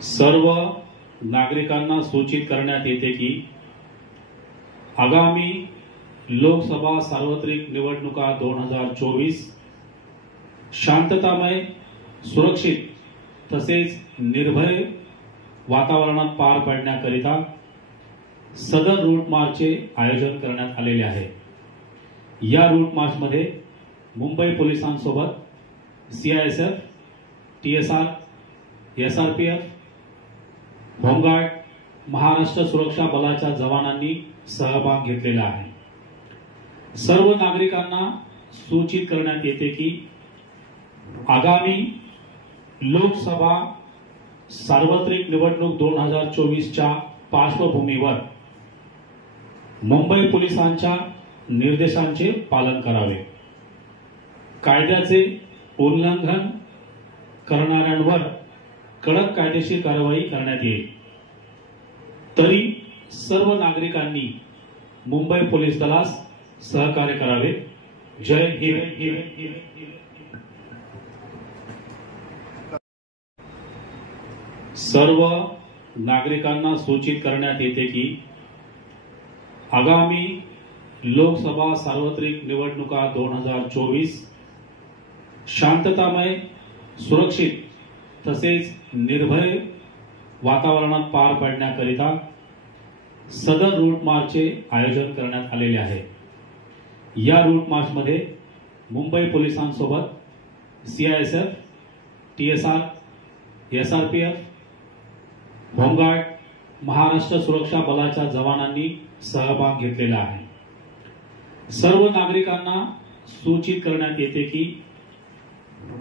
सर्व नागरिकांना सूचित करण्यात येते की आगामी लोकसभा सार्वत्रिक निवडणुका 2024 शांततामय, सुरक्षित तसेच निर्भय वातावरणात पार पाडण्याकरिता सदर रूट मार्चचे आयोजन करण्यात आलेले आहे। या रूट मार्चमध्ये मुंबई पोलिसांसोबत CISF, TSR, SRPF, home guard, Maharashtra सुरक्षा बलाच्या जवानांनी सहभाग घेतलेला आहे। सर्व नागरिकांना सूचित करण्यात येते की आगामी लोकसभा सार्वत्रिक निवडणूक 2024 च्या पार्श्वभूमीवर मुंबई पोलिसांच्या निर्देशांचे पालन करावे। कायद्याचे उल्लंघन करणाऱ्यांवर कडक कायदेशीर कारवाई करण्यात येईल। तरी सर्व नागरिकांनी मुंबई पोलीस दलास सहकार्य करावे। जय हिंद। सर्व नागरिकांना सूचित करण्यात येते की आगामी लोकसभा सार्वत्रिक निवडणुका 2024 शांततामय, सुरक्षित तसेच निर्भय वातावरणात पार पाडण्याकरिता सदर रूट मार्चचे आयोजन करण्यात आलेले आहे। या रूट मार्चमध्ये मुंबई पोलिसांसोबत CISF, TSR, SRPF, home guard, Maharashtra सुरक्षा बलाच्या जवानांनी सहभाग घेतलेला आहे। सर्व नागरिकांना सूचित करण्यात येते की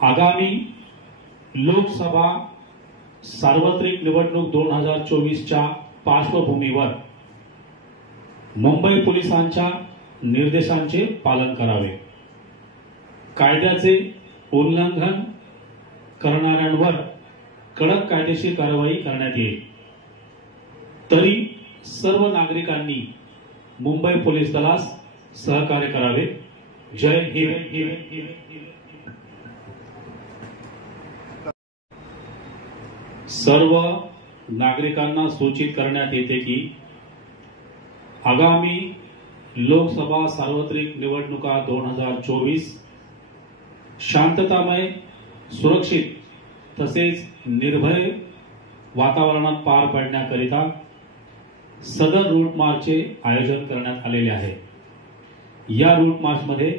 आगामी लोकसभा सार्वत्रिक निवडणूक 2024 च्या पार्श्वभूमीवर मुंबई पोलिसांच्या निर्देशांचे पालन करावे। कायद्याचे उल्लंघन करणाऱ्यांवर कडक कायदेशीर कारवाई करण्यात येईल। तरी सर्व नागरिकांनी मुंबई पोलीस दलास सहकार्य करावे। जय हिंद। सर्व नागरिकांना सूचित करण्यात येते की आगामी लोकसभा सार्वत्रिक निवडणुका 2024 शांततामय, सुरक्षित तसेच निर्भय वातावरणात पार पाडण्याकरिता सदर रूट मार्चचे आयोजन करण्यात आलेले आहे। या रूट मार्चमध्ये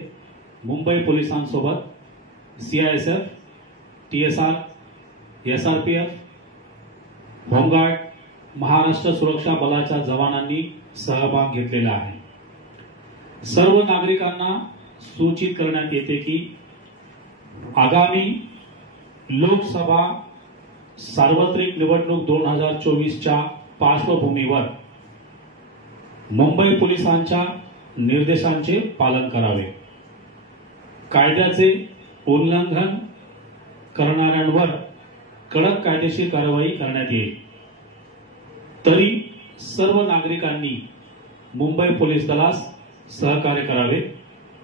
मुंबई पोलिसांसोबत CISF, TSR, SRPF, home guard, Maharashtra सुरक्षा बलाच्या जवानांनी सहभाग घेतलेला आहे। सर्व नागरिकांना सूचित करण्यात येते की आगामी लोकसभा सार्वत्रिक निवडणूक 2024 च्या पार्श्वभूमीवर मुंबई पोलिसांच्या निर्देशांचे पालन करावे। कायद्याचे उल्लंघन करणाऱ्यांवर कडक कायदेशीर कारवाई करण्यात येईल। तरी सर्व नागरिकांनी मुंबई पोलीस दलास सहकार्य करावे।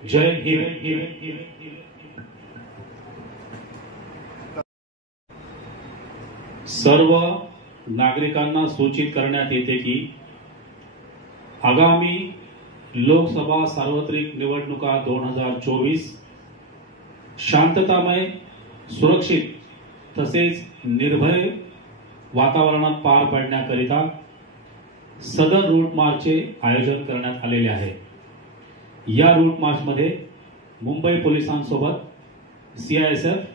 जय हिंद। सर्व नागरिकांना सूचित करण्यात येते की आगामी लोकसभा सार्वत्रिक निवडणुका 2024 शांततामय, सुरक्षित तसेच निर्भय वातावरणात पार पाडण्याकरिता सदर रूट मार्चचे आयोजन करण्यात आलेले आहे। या रूट मार्चमध्ये मुंबई पोलिसांसोबत CISF,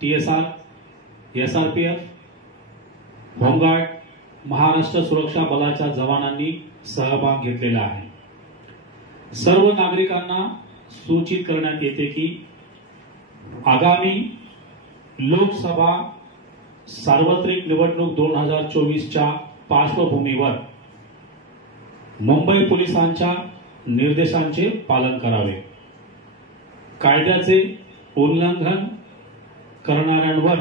TSR, SRPF, home guard, Maharashtra सुरक्षा बलाच्या जवानांनी सहभाग घेतलेला आहे। सर्व नागरिकांना सूचित करण्यात येते की आगामी लोकसभा सार्वत्रिक निवडणूक 2024 च्या पार्श्वभूमीवर मुंबई पोलिसांच्या निर्देशांचे पालन करावे। कायद्याचे उल्लंघन करणाऱ्यांवर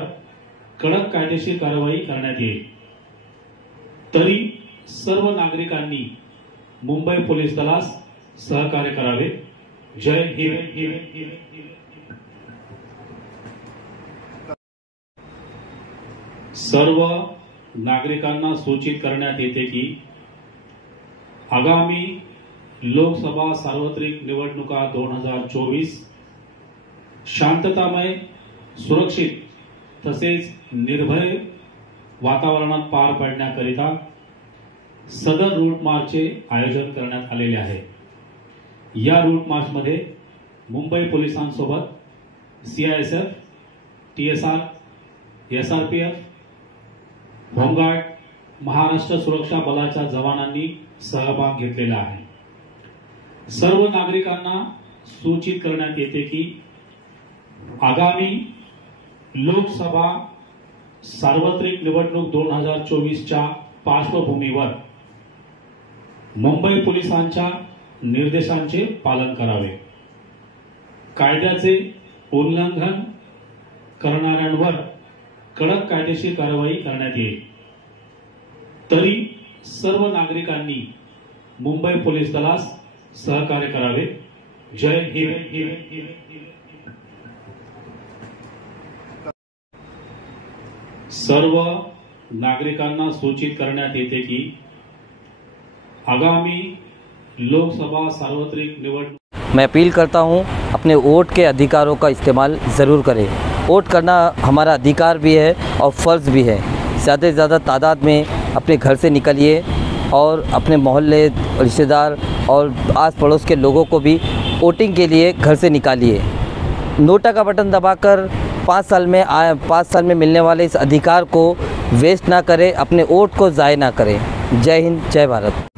कडक कायदेशीर कारवाई करण्यात येईल। तरी सर्व नागरिकांनी मुंबई पोलीस दलास सहकार्य करावे। जय हिंद। सर्व नागरिकांना सूचित करण्यात येते की आगामी लोकसभा सार्वत्रिक निवडणुका 2024 शांततामय, सुरक्षित तसेच निर्भय वातावरणात पार पाडण्याकरिता सदर रूट मार्चचे आयोजन करण्यात आलेले आहे। या रूट मार्चमध्ये मुंबई पोलिसांसोबत CISF, TSR, SRPF, home guard, Maharashtra सुरक्षा बलाच्या जवानांनी सहभाग घेतलेला आहे। सर्व नागरिकांना सूचित करण्यात येते की आगामी लोकसभा सार्वत्रिक निवडणूक 2024च्या पार्श्वभूमीवर मुंबई पोलिसांच्या निर्देशांचे पालन करावे। कायद्याचे उल्लंघन करणाऱ्यांवर कडक कायदेशीर कारवाई करण्यात येईल। तरी सर्व नागरिकांनी मुंबई पोलीस दलास सहकार्य करावे। जय हिंद। सर्व नागरिकांना सूचित करण्यात येते की आगामी लोकसभा सार्वत्रिक निवडणूक मैं अपील करता हूं, अपने वोट के अधिकारों का इस्तेमाल ज़रूर करें। वोट करना हमारा अधिकार भी है और फ़र्ज़ भी है। ज़्यादा से ज़्यादा तादाद में अपने घर से निकलिए और अपने मोहल्ले, रिश्तेदार और आस पड़ोस के लोगों को भी वोटिंग के लिए घर से निकालिए। नोटा का बटन दबाकर 5 साल में मिलने वाले इस अधिकार को वेस्ट ना करें, अपने वोट को ज़ाय ना करें। जय हिंद, जय भारत।